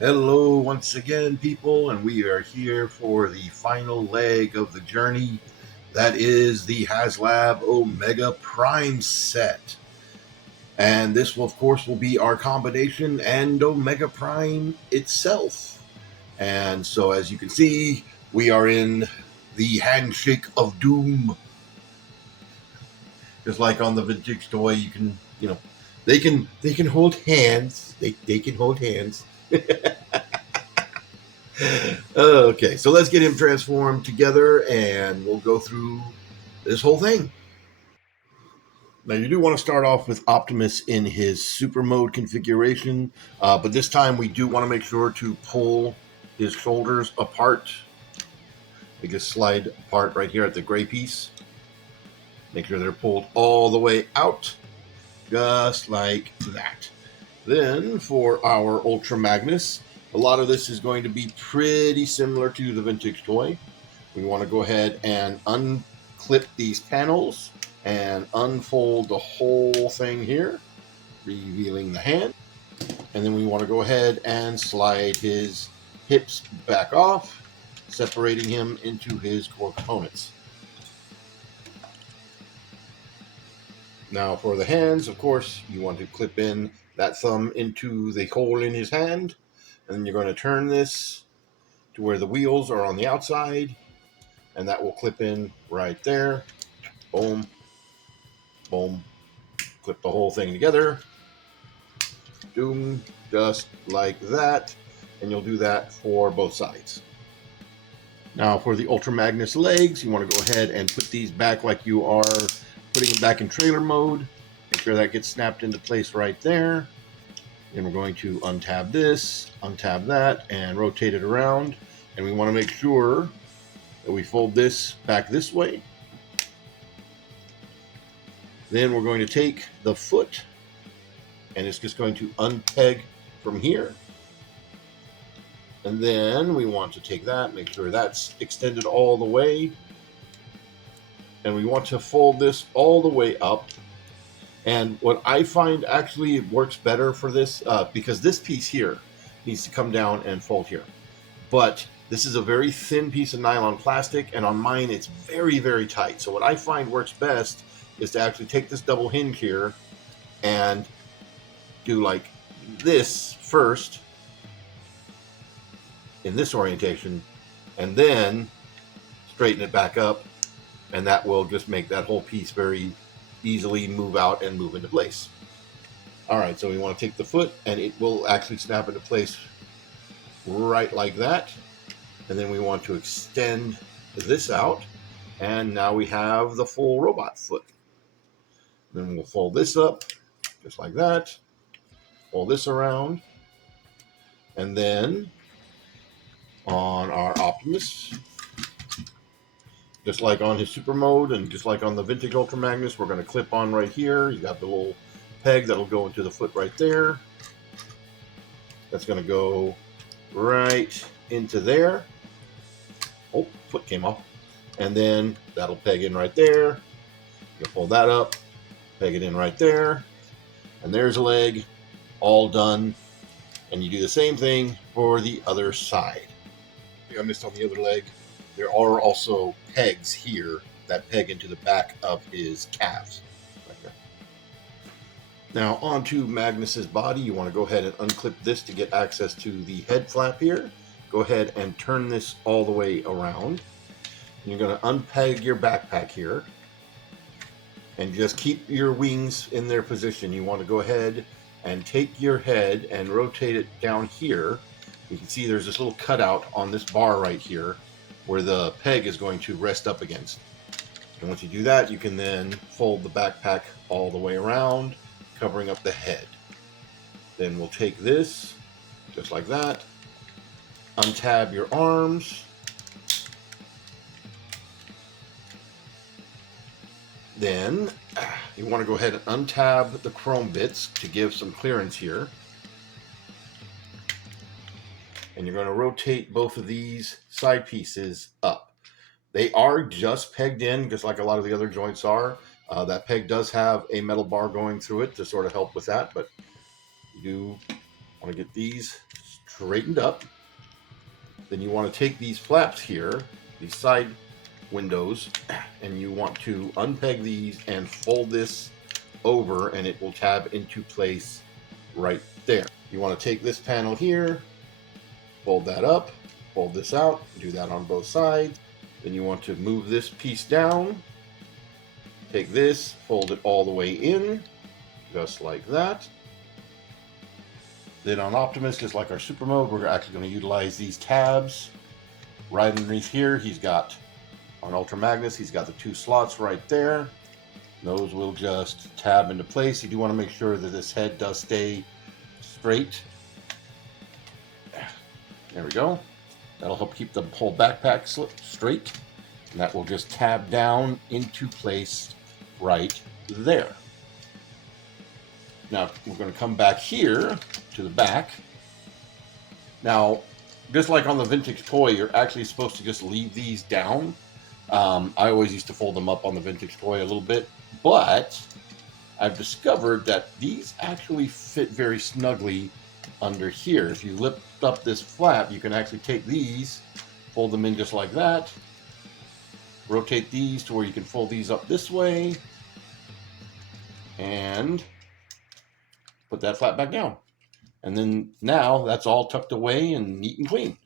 Hello, once again, people, and we are here for the final leg of the journey. That is the HasLab Omega Prime set. And this, will, of course, will be our combination and Omega Prime itself. And so, as you can see, we are in the handshake of doom. Just like on the vintage toy, you can, they can hold hands. They can hold hands. Okay, so let's get him transformed together and we'll go through this whole thing. Now, you do want to start off with Optimus in his super mode configuration, but this time we do want to make sure to pull his shoulders apart. They just slide apart right here at the gray piece. Make sure they're pulled all the way out, just like that. Then for our Ultra Magnus, a lot of this is going to be pretty similar to the vintage toy. We want to go ahead and unclip these panels and unfold the whole thing here, revealing the hand. And then we want to go ahead and slide his hips back off, separating him into his core components. Now for the hands, of course, you want to clip in that thumb into the hole in his hand, and then you're going to turn this to where the wheels are on the outside, and that will clip in right there. Boom, boom, clip the whole thing together. Doom, just like that, and you'll do that for both sides. Now for the Ultra Magnus legs, you want to go ahead and put these back like you are putting them back in trailer mode. Make sure that gets snapped into place right there. Then we're going to untab this, untab that, and rotate it around. And we want to make sure that we fold this back this way. Then we're going to take the foot, and it's just going to unpeg from here. And then we want to take that, make sure that's extended all the way. And we want to fold this all the way up. And what I find actually works better for this, because this piece here needs to come down and fold here. But this is a very thin piece of nylon plastic, and on mine it's very, very tight. So what I find works best is to actually take this double hinge here and do like this first in this orientation, and then straighten it back up, and that will just make that whole piece very easily move out and move into place. All right, so we want to take the foot, and it will actually snap into place right like that. And then we want to extend this out, and now we have the full robot foot. Then we'll fold this up just like that, fold this around, and then on our Optimus, just like on his super mode and just like on the vintage Ultra Magnus, we're going to clip on right here. You got the little peg that'll go into the foot right there. That's going to go right into there. Oh, foot came off. And then that'll peg in right there. You'll pull that up, peg it in right there. And there's a leg, all done. And you do the same thing for the other side. I missed on the other leg. There are also pegs here that peg into the back of his calves. Right there. Now onto Magnus's body. You want to go ahead and unclip this to get access to the head flap here. Go ahead and turn this all the way around. And you're going to unpeg your backpack here. And just keep your wings in their position. You want to go ahead and take your head and rotate it down here. You can see there's this little cutout on this bar right here where the peg is going to rest up against. And once you do that, you can then fold the backpack all the way around, covering up the head. Then we'll take this, just like that, untab your arms, then you want to go ahead and untab the chrome bits to give some clearance here. And you're going to rotate both of these side pieces up. They are just pegged in, just like a lot of the other joints are. That peg does have a metal bar going through it to sort of help with that, but you do want to get these straightened up. Then you want to take these flaps here, these side windows, and you want to unpeg these and fold this over, and it will tab into place right there. You want to take this panel here, fold that up, fold this out, do that on both sides. Then you want to move this piece down, take this, fold it all the way in, just like that. Then on Optimus, just like our super mode, we're actually going to utilize these tabs. Right underneath here, he's got, on Ultra Magnus, he's got the 2 slots right there. Those will just tab into place. You do want to make sure that this head does stay straight. There we go. That'll help keep the whole backpack straight. And that will just tab down into place right there. Now, we're going to come back here to the back. Now, just like on the vintage toy, you're actually supposed to just leave these down. I always used to fold them up on the vintage toy a little bit, but I've discovered that these actually fit very snugly under here. If you lift up this flap, you can actually take these, fold them in just like that, rotate these to where you can fold these up this way, and put that flap back down. And then now that's all tucked away and neat and clean.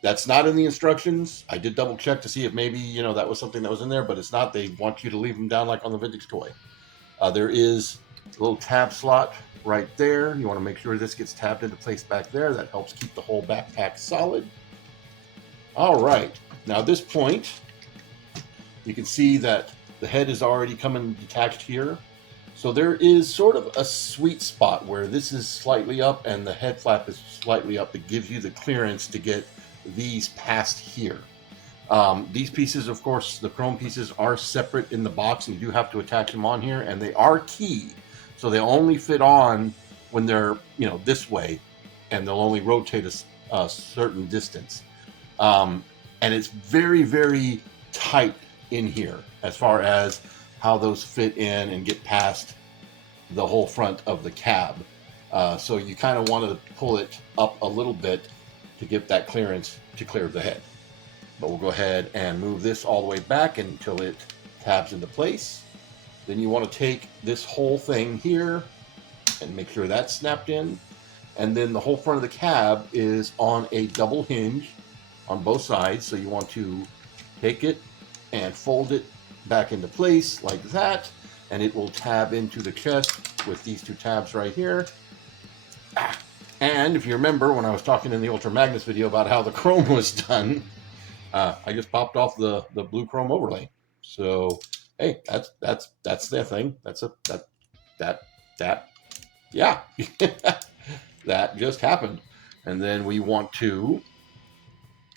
That's not in the instructions. I did double check to see if maybe, you know, that was something that was in there, but it's not. They want you to leave them down like on the vintage toy. There is a little tab slot right there. You want to make sure this gets tabbed into place back there. That helps keep the whole backpack solid. All right. Now at this point, you can see that the head is already coming detached here. So there is sort of a sweet spot where this is slightly up and the head flap is slightly up that gives you the clearance to get these past here. These pieces, of course, the chrome pieces are separate in the box, and you do have to attach them on here, and they are keyed. So they only fit on when they're, you know, this way, and they'll only rotate a certain distance. And it's very, very tight in here as far as how those fit in and get past the whole front of the cab. So you kind of want to pull it up a little bit to get that clearance to clear the head. But we'll go ahead and move this all the way back until it tabs into place. Then you want to take this whole thing here and make sure that's snapped in. And then the whole front of the cab is on a double hinge on both sides. So you want to take it and fold it back into place like that, and it will tab into the chest with these 2 tabs right here. And if you remember when I was talking in the Ultra Magnus video about how the chrome was done, I just popped off the blue chrome overlay. So hey, that's their thing. Yeah, that just happened. And then we want to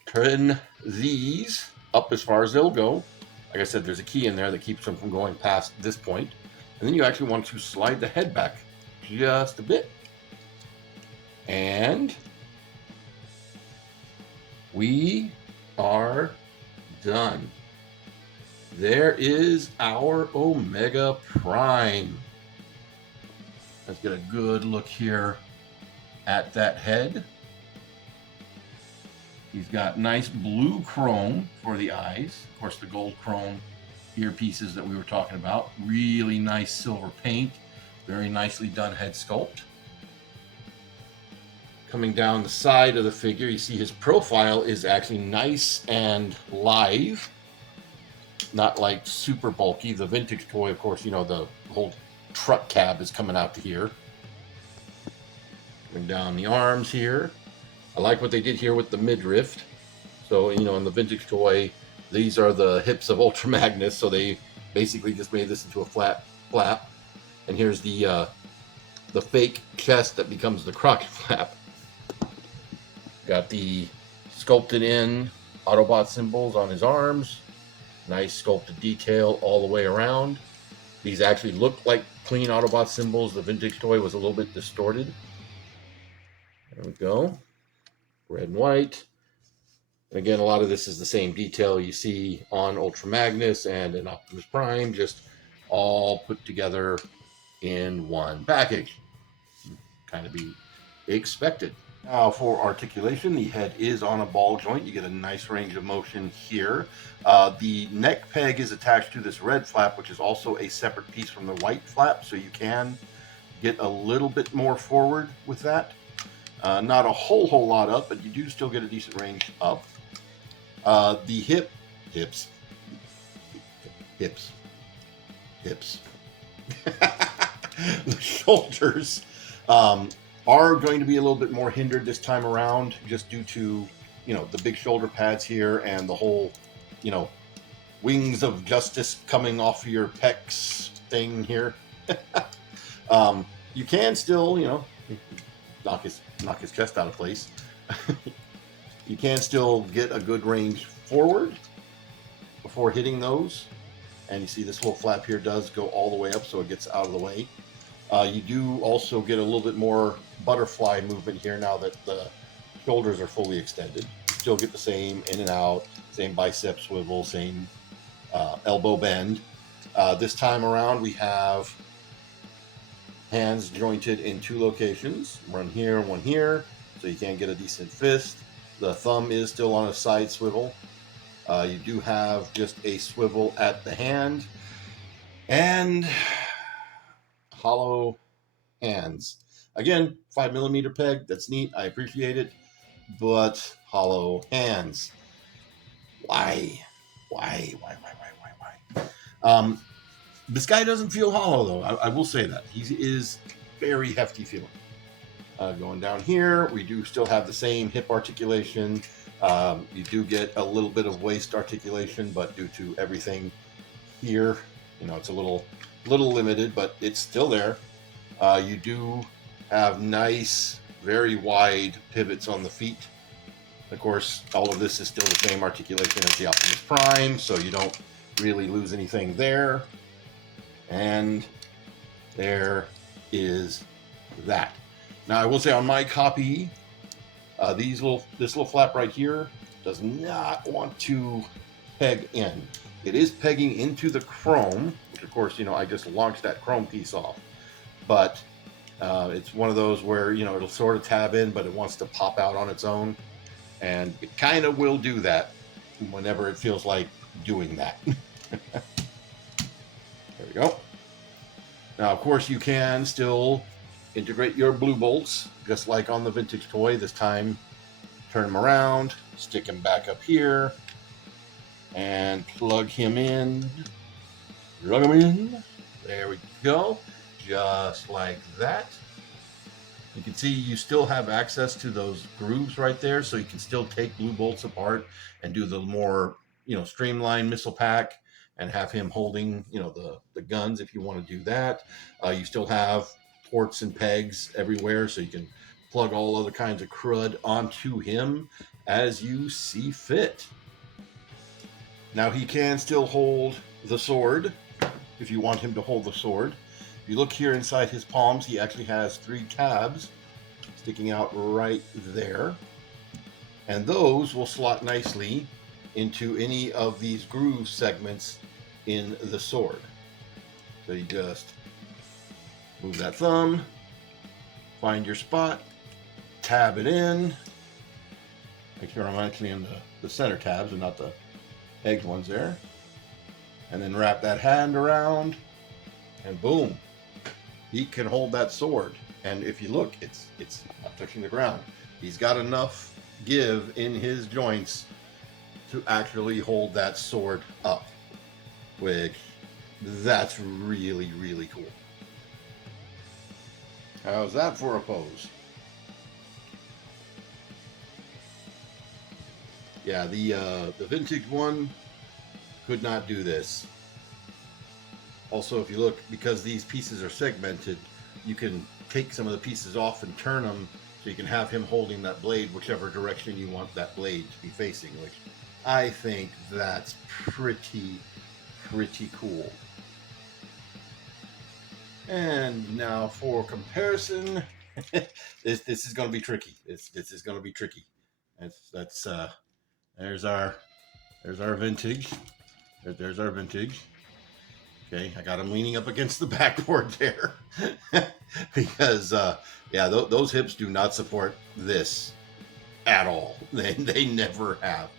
turn these up as far as they'll go. Like I said, there's a key in there that keeps them from going past this point. And then you actually want to slide the head back just a bit. And we are done. There is our Omega Prime. Let's get a good look here at that head. He's got nice blue chrome for the eyes. Of course, the gold chrome earpieces that we were talking about. Really nice silver paint. Very nicely done head sculpt. Coming down the side of the figure, you see his profile is actually nice and live. Not like super bulky. The vintage toy, of course, you know, the whole truck cab is coming out to here. Coming down the arms here. I like what they did here with the midriff. So, you know, in the vintage toy, these are the hips of Ultra Magnus, so they basically just made this into a flat flap. And here's the fake chest that becomes the crockett flap. Got the sculpted in Autobot symbols on his arms. Nice sculpted detail all the way around. These actually look like clean Autobot symbols. The vintage toy was a little bit distorted. There we go. Red and white. And again, a lot of this is the same detail you see on Ultra Magnus and in Optimus Prime, just all put together in one package. Kind of be expected. Now for articulation, the head is on a ball joint. You get a nice range of motion here. The neck peg is attached to this red flap, which is also a separate piece from the white flap, so you can get a little bit more forward with that. Not a whole lot up, but you do still get a decent range up. The hips, the shoulders are going to be a little bit more hindered this time around, just due to, you know, the big shoulder pads here and the whole, you know, wings of justice coming off of your pecs thing here. You can still, you know, knock his chest out of place. You can still get a good range forward before hitting those. And you see this little flap here does go all the way up, so it gets out of the way. You do also get a little bit more butterfly movement here now that the shoulders are fully extended. Still get the same in and out, same bicep swivel, same elbow bend. This time around, we have hands jointed in 2 locations, one here and one here, so you can get a decent fist. The thumb is still on a side swivel. You do have just a swivel at the hand, and hollow hands. Again, 5mm peg, that's neat, I appreciate it, but hollow hands. Why? This guy doesn't feel hollow, though. I will say that. He is very hefty feeling. Going down here, we do still have the same hip articulation. You do get a little bit of waist articulation, but due to everything here, you know, it's a little limited, but it's still there. You do have nice, very wide pivots on the feet. Of course, all of this is still the same articulation as the Optimus Prime, so you don't really lose anything there. And there is that. Now, I will say on my copy, this little flap right here does not want to peg in. It is pegging into the chrome, which of course, you know, I just launched that chrome piece off. But it's one of those where, you know, it'll sort of tab in, but it wants to pop out on its own. And it kind of will do that whenever it feels like doing that. There we go. Now, of course, you can still integrate your blue bolts, just like on the vintage toy. This time, turn him around, stick him back up here, and plug him in. Plug him in. There we go. Just like that. You can see you still have access to those grooves right there, so you can still take blue bolts apart and do the more, you know, streamlined missile pack and have him holding, you know, the guns if you want to do that. You still have ports and pegs everywhere, so you can plug all other kinds of crud onto him as you see fit. Now, he can still hold the sword if you want him to hold the sword. If you look here inside his palms, he actually has 3 tabs sticking out right there. And those will slot nicely into any of these groove segments in the sword. So you just move that thumb, find your spot, tab it in. Make sure I'm actually in the center tabs and not the edge ones there. And then wrap that hand around, and boom, he can hold that sword. And if you look, it's not touching the ground. He's got enough give in his joints to actually hold that sword up, which that's really, really cool. How's that for a pose? Yeah, the vintage one could not do this. Also, if you look, because these pieces are segmented, you can take some of the pieces off and turn them so you can have him holding that blade whichever direction you want that blade to be facing, which I think that's pretty cool. And now for comparison, this is going to be tricky. This is going to be tricky. There's our vintage. There's our vintage. Okay, I got him leaning up against the backboard there because, yeah, those hips do not support this at all. They never have.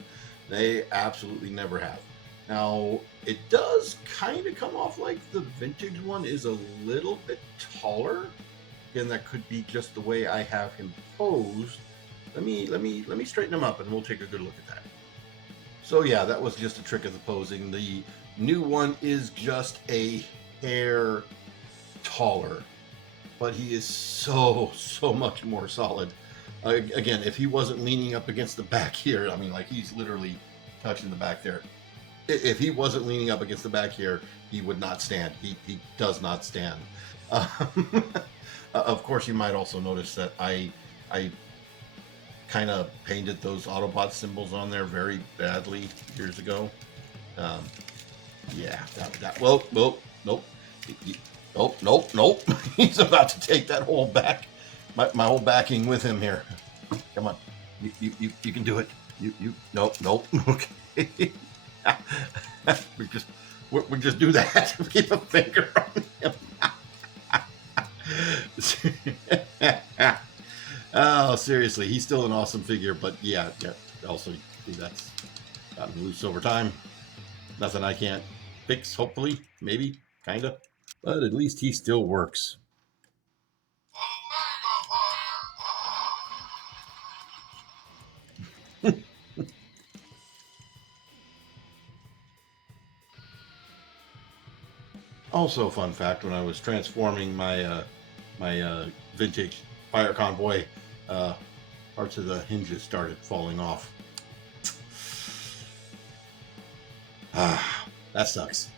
They absolutely never have. Now, it does kind of come off like the vintage one is a little bit taller. Again, that could be just the way I have him posed. Let me straighten him up, and we'll take a good look at that. So yeah, that was just a trick of the posing. The new one is just a hair taller, but he is so much more solid. Again, if he wasn't leaning up against the back here, I mean, like he's literally touching the back there. If he wasn't leaning up against the back here, he would not stand. He does not stand. Of course, you might also notice that I kind of painted those Autobot symbols on there very badly years ago. Yeah, well, nope. Nope. He's about to take that whole back, my whole backing with him here. Come on, you can do it. Nope. Okay. we just do that. Keep a finger on him. Oh, seriously, he's still an awesome figure, but yeah. Also, that's gotten loose over time. Nothing I can't fix. Hopefully, maybe, kinda, but at least he still works. Also, fun fact: when I was transforming my vintage fire convoy, parts of the hinges started falling off. That sucks.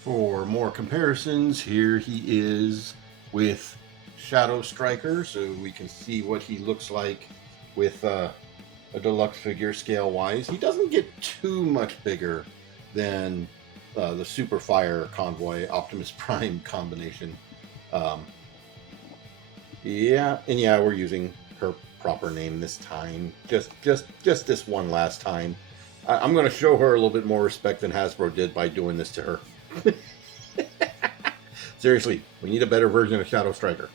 For more comparisons, here he is with Shadow Striker, so we can see what he looks like with a deluxe figure scale-wise. He doesn't get too much bigger than the Super Fire Convoy Optimus Prime combination. Yeah, and yeah, we're using her proper name this time. Just this one last time. I'm going to show her a little bit more respect than Hasbro did by doing this to her. Seriously, we need a better version of Shadow Striker.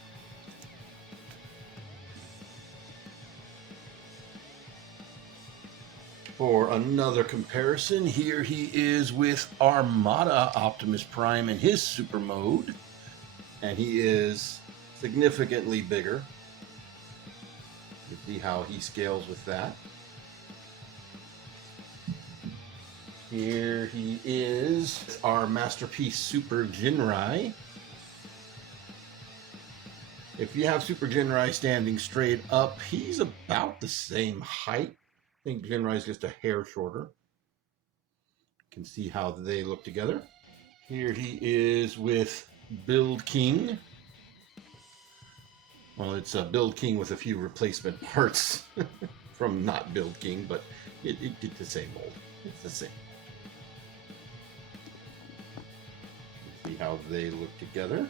For another comparison, here he is with Armada Optimus Prime in his super mode, and he is significantly bigger. You see how he scales with that. Here he is, our Masterpiece Super Jinrai. If you have Super Jinrai standing straight up, he's about the same height. I think Jinrai is just a hair shorter. You can see how they look together. Here he is with Build King. Well, it's a Build King with a few replacement parts from not Build King, but it's the same mold. It's the same. See how they look together.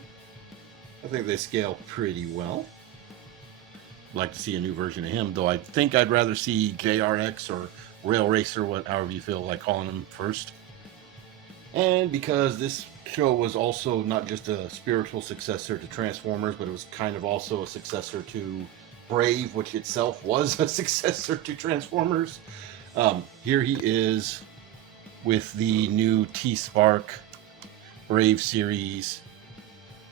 I think they scale pretty well. I'd like to see a new version of him, though I think I'd rather see JRX or Rail Racer, however you feel like calling him first. And because this show was also not just a spiritual successor to Transformers, but it was kind of also a successor to Brave, which itself was a successor to Transformers. Here he is with the new T-Spark Brave series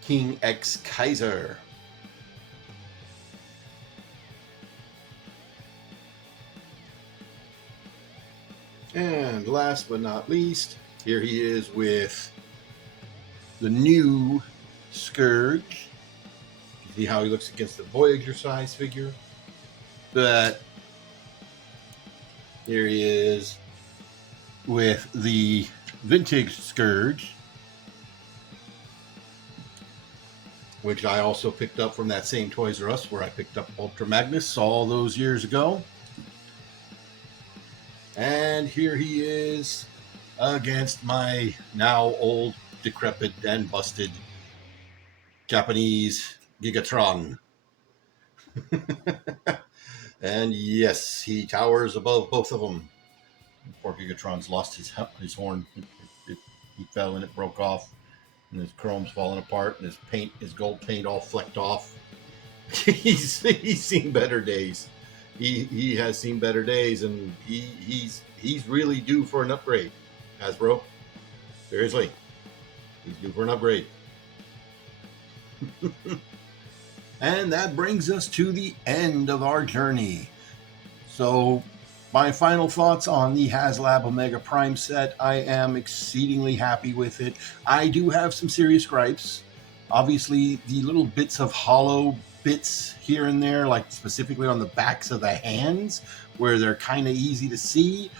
King X Kaiser. And last but not least, here he is with the new Scourge. You see how he looks against the Voyager size figure. But here he is with the vintage Scourge, which I also picked up from that same Toys R Us where I picked up Ultra Magnus all those years ago. And here he is against my now old, decrepit, and busted Japanese Gigatron. And yes, he towers above both of them. Poor Gigatron's lost his horn. he fell and it broke off, and his chrome's falling apart, and his gold paint all flecked off. He's seen better days. He has seen better days, and he's really due for an upgrade. Hasbro, seriously, he's due for an upgrade. And that brings us to the end of our journey. So, my final thoughts on the HasLab Omega Prime set. I am exceedingly happy with it. I do have some serious gripes. Obviously, the little bits of hollow bits here and there, like specifically on the backs of the hands, where they're kind of easy to see,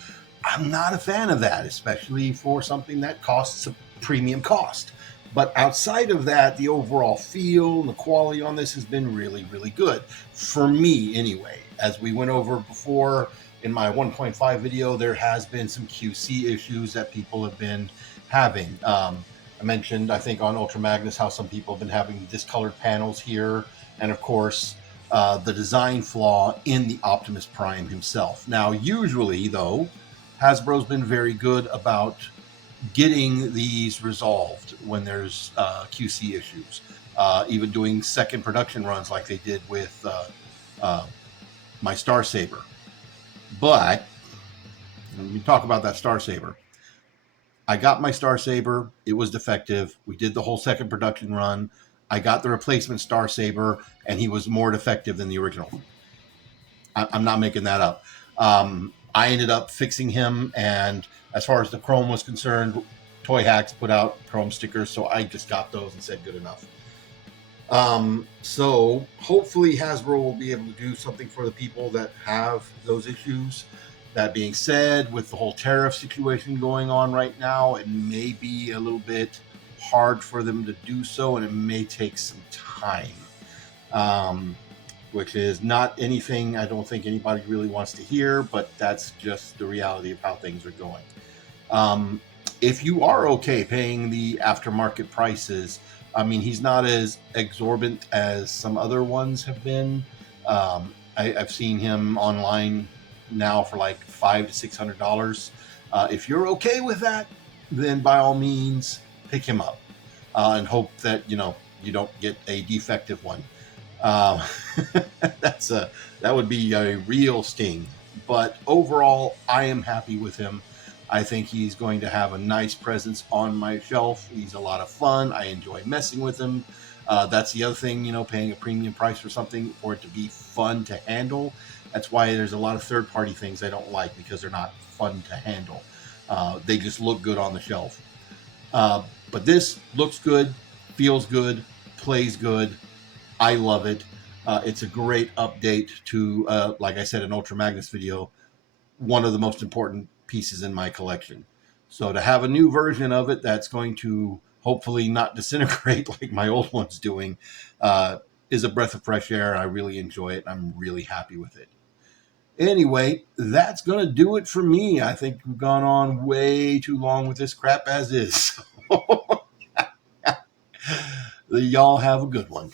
I'm not a fan of that, especially for something that costs a premium cost. But outside of that, the overall feel and the quality on this has been really, really good. For me, anyway. As we went over before in my 1.5 video, there has been some QC issues that people have been having. I mentioned, I think, on Ultra Magnus how some people have been having discolored panels here. And, of course, the design flaw in the Optimus Prime himself. Now, usually, though, Hasbro's been very good about getting these resolved when there's QC issues, even doing second production runs like they did with my Star Saber. But let me talk about that Star Saber. I got my Star Saber. It was defective. We did the whole second production run. I got the replacement Star Saber, and he was more defective than the original. I'm not making that up. I ended up fixing him, and as far as the chrome was concerned, Toy Hacks put out chrome stickers, so I just got those and said good enough. So hopefully Hasbro will be able to do something for the people that have those issues. That being said, with the whole tariff situation going on right now, it may be a little bit hard for them to do so, and it may take some time. Which is not anything I don't think anybody really wants to hear, but that's just the reality of how things are going. If you are okay paying the aftermarket prices, I mean, he's not as exorbitant as some other ones have been. I've seen him online now for like $500 to $600. If you're okay with that, then by all means, pick him up and hope that, you don't get a defective one. That would be a real sting. But overall, I am happy with him. I think he's going to have a nice presence on my shelf. He's a lot of fun. I enjoy messing with him. That's the other thing, paying a premium price for something for it to be fun to handle. That's why there's a lot of third-party things I don't like, because they're not fun to handle. They just look good on the shelf. But this looks good, feels good, plays good. I love it. It's a great update to, like I said in Ultra Magnus video, one of the most important pieces in my collection. So to have a new version of it that's going to hopefully not disintegrate like my old one's doing is a breath of fresh air. I really enjoy it. I'm really happy with it. Anyway, that's going to do it for me. I think we've gone on way too long with this crap as is. Y'all have a good one.